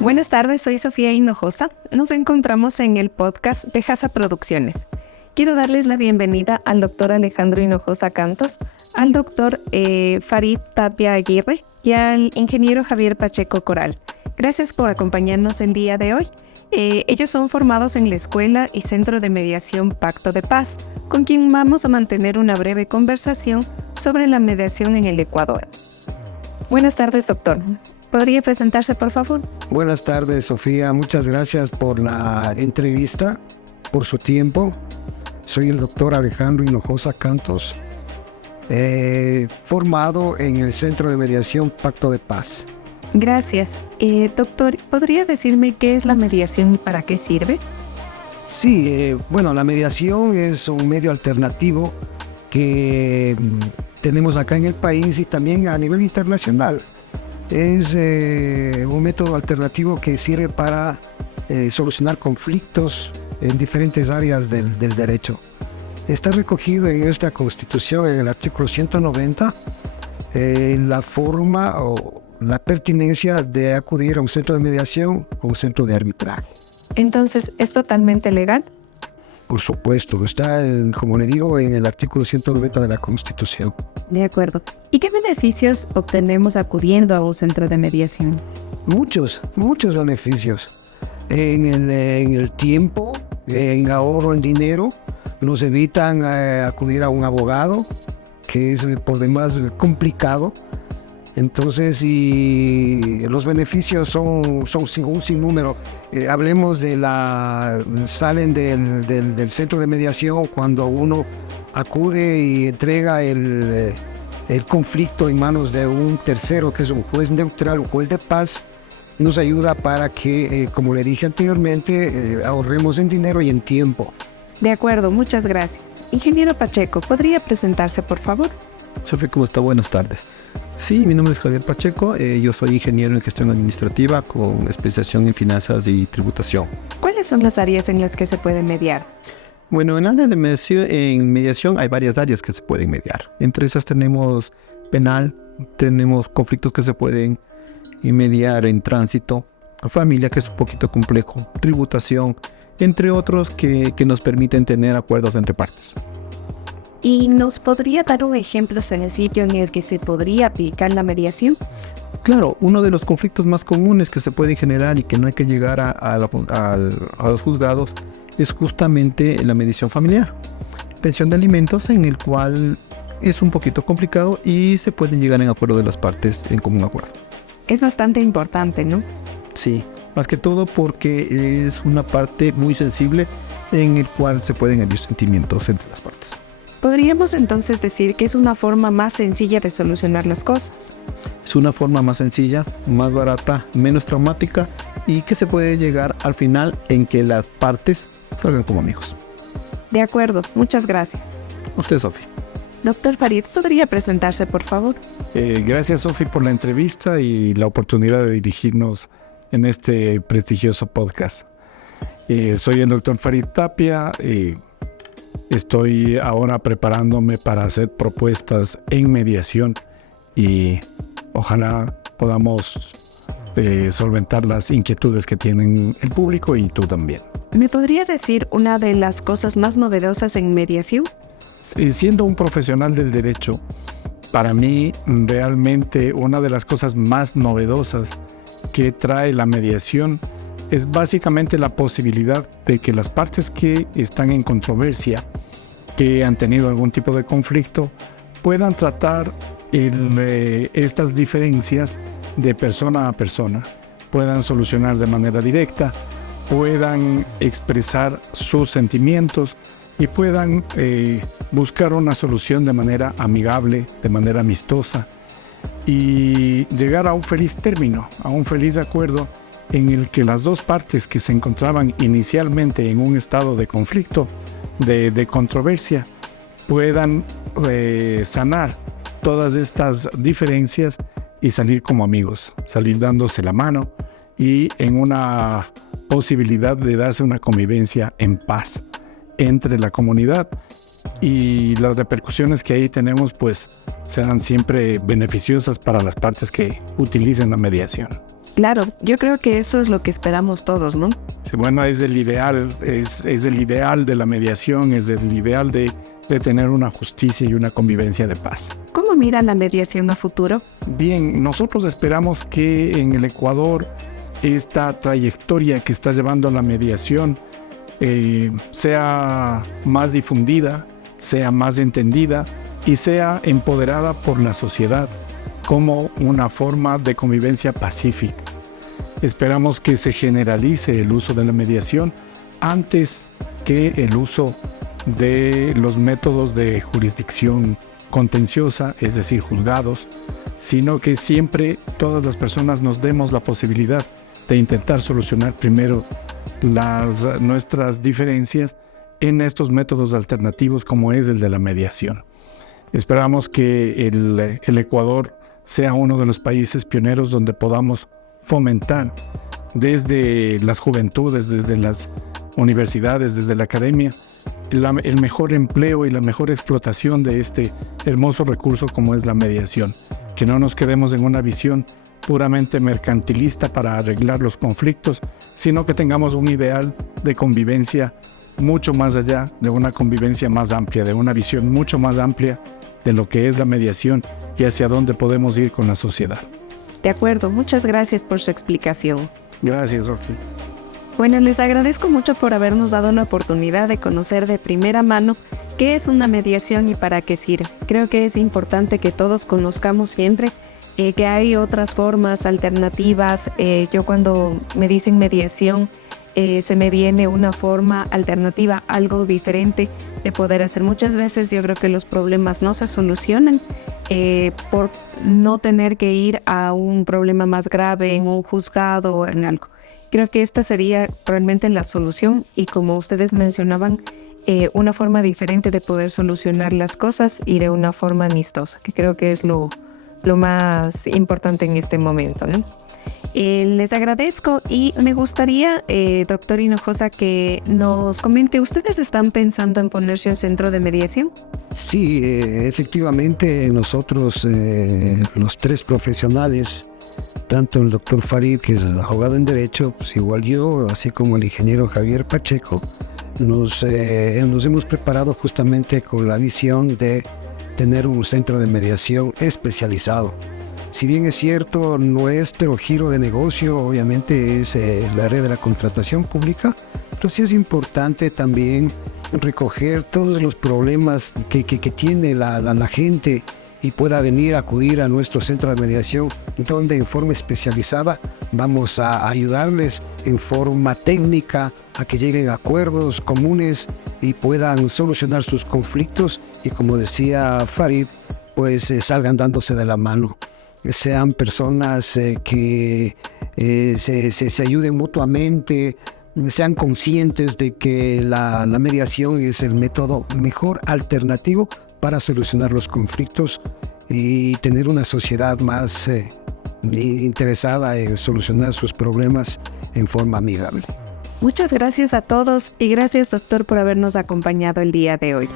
Buenas tardes, soy Sofía Hinojosa. Nos encontramos en el podcast de Jasa Producciones. Quiero darles la bienvenida al doctor Alejandro Hinojosa Cantos, al doctor Farid Tapia Aguirre y al ingeniero Javier Pacheco Coral. Gracias por acompañarnos el día de hoy. Ellos son formados en la Escuela y Centro de Mediación Pacto de Paz, con quien vamos a mantener una breve conversación sobre la mediación en el Ecuador. Buenas tardes, doctor. ¿Podría presentarse, por favor? Buenas tardes, Sofía. Muchas gracias por la entrevista, por su tiempo. Soy el doctor Alejandro Hinojosa Cantos, formado en el Centro de Mediación Pacto de Paz. Gracias. Doctor, ¿podría decirme qué es la mediación y para qué sirve? Sí, la mediación es un medio alternativo que tenemos acá en el país y también a nivel internacional. Es un método alternativo que sirve para solucionar conflictos en diferentes áreas del derecho. Está recogido en nuestra Constitución, en el artículo 190, la forma o la pertinencia de acudir a un centro de mediación o un centro de arbitraje. Entonces, ¿es totalmente legal? Por supuesto, está, como le digo, en el artículo 190 de la Constitución. De acuerdo. ¿Y qué beneficios obtenemos acudiendo a un centro de mediación? Muchos beneficios. En el tiempo, en ahorro en dinero, nos evitan acudir a un abogado, que es por demás complicado. Entonces, y los beneficios son un sinnúmero. Hablemos de salen del centro de mediación cuando uno acude y entrega el conflicto en manos de un tercero, que es un juez neutral, un juez de paz. Nos ayuda para que, como le dije anteriormente, ahorremos en dinero y en tiempo. De acuerdo, muchas gracias. Ingeniero Pacheco, ¿podría presentarse, por favor? Sofía, ¿cómo está? Buenas tardes. Sí, mi nombre es Javier Pacheco, yo soy ingeniero en gestión administrativa con especialización en finanzas y tributación. ¿Cuáles son las áreas en las que se puede mediar? Bueno, en área de mediación hay varias áreas que se pueden mediar. Entre esas tenemos penal, tenemos conflictos que se pueden mediar en tránsito, familia, que es un poquito complejo, tributación, entre otros que nos permiten tener acuerdos entre partes. ¿Y nos podría dar un ejemplo sencillo en el que se podría aplicar la mediación? Claro, uno de los conflictos más comunes que se pueden generar y que no hay que llegar a los juzgados es justamente la mediación familiar. Pensión de alimentos, en el cual es un poquito complicado y se pueden llegar en acuerdo de las partes en común acuerdo. Es bastante importante, ¿no? Sí, más que todo porque es una parte muy sensible en el cual se pueden herir sentimientos entre las partes. ¿Podríamos entonces decir que es una forma más sencilla de solucionar las cosas? Es una forma más sencilla, más barata, menos traumática y que se puede llegar al final en que las partes salgan como amigos. De acuerdo, muchas gracias. Usted, Sofía. Doctor Farid, ¿podría presentarse, por favor? Gracias, Sofía, por la entrevista y la oportunidad de dirigirnos en este prestigioso podcast. Soy el doctor Farid Tapia. Estoy ahora preparándome para hacer propuestas en mediación y ojalá podamos solventar las inquietudes que tienen el público y tú también. ¿Me podría decir una de las cosas más novedosas en mediación? Siendo un profesional del derecho, para mí realmente una de las cosas más novedosas que trae la mediación es básicamente la posibilidad de que las partes que están en controversia, que han tenido algún tipo de conflicto, puedan tratar estas diferencias de persona a persona, puedan solucionar de manera directa, puedan expresar sus sentimientos y puedan buscar una solución de manera amigable, de manera amistosa y llegar a un feliz término, a un feliz acuerdo en el que las dos partes que se encontraban inicialmente en un estado de conflicto, de controversia, puedan sanar todas estas diferencias y salir como amigos, salir dándose la mano y en una posibilidad de darse una convivencia en paz entre la comunidad, y las repercusiones que ahí tenemos pues serán siempre beneficiosas para las partes que utilicen la mediación. Claro, yo creo que eso es lo que esperamos todos, ¿no? Sí, bueno, es el ideal, es el ideal de la mediación, es el ideal de tener una justicia y una convivencia de paz. ¿Cómo mira la mediación a futuro? Bien, nosotros esperamos que en el Ecuador esta trayectoria que está llevando la mediación sea más difundida, sea más entendida y sea empoderada por la sociedad como una forma de convivencia pacífica. Esperamos que se generalice el uso de la mediación antes que el uso de los métodos de jurisdicción contenciosa, es decir, juzgados, sino que siempre todas las personas nos demos la posibilidad de intentar solucionar primero nuestras diferencias en estos métodos alternativos como es el de la mediación. Esperamos que el Ecuador sea uno de los países pioneros donde podamos fomentar desde las juventudes, desde las universidades, desde la academia, el mejor empleo y la mejor explotación de este hermoso recurso como es la mediación. Que no nos quedemos en una visión puramente mercantilista para arreglar los conflictos, sino que tengamos un ideal de convivencia mucho más allá, de una convivencia más amplia, de una visión mucho más amplia de lo que es la mediación y hacia dónde podemos ir con la sociedad. De acuerdo, muchas gracias por su explicación. Gracias, Sofi. Bueno, les agradezco mucho por habernos dado la oportunidad de conocer de primera mano qué es una mediación y para qué sirve. Creo que es importante que todos conozcamos siempre que hay otras formas alternativas. Yo cuando me dicen mediación, se me viene una forma alternativa, algo diferente de poder hacer. Muchas veces yo creo que los problemas no se solucionan por no tener que ir a un problema más grave en un juzgado o en algo. Creo que esta sería realmente la solución y como ustedes mencionaban, una forma diferente de poder solucionar las cosas y de una forma amistosa, que creo que es lo más importante en este momento, ¿no? Les agradezco y me gustaría, doctor Hinojosa, que nos comente, ¿ustedes están pensando en ponerse un centro de mediación? Sí, efectivamente nosotros, los tres profesionales, tanto el doctor Farid, que es abogado en Derecho, pues igual yo, así como el ingeniero Javier Pacheco, nos hemos preparado justamente con la visión de tener un centro de mediación especializado. Si bien es cierto, nuestro giro de negocio obviamente es la área de la contratación pública, pero sí es importante también recoger todos los problemas que tiene la gente y pueda venir a acudir a nuestro centro de mediación, donde en forma especializada vamos a ayudarles en forma técnica a que lleguen a acuerdos comunes y puedan solucionar sus conflictos y, como decía Farid, pues salgan dándose de la mano. Sean personas que se ayuden mutuamente, sean conscientes de que la mediación es el método mejor alternativo para solucionar los conflictos y tener una sociedad más interesada en solucionar sus problemas en forma amigable. Muchas gracias a todos y gracias, doctor, por habernos acompañado el día de hoy.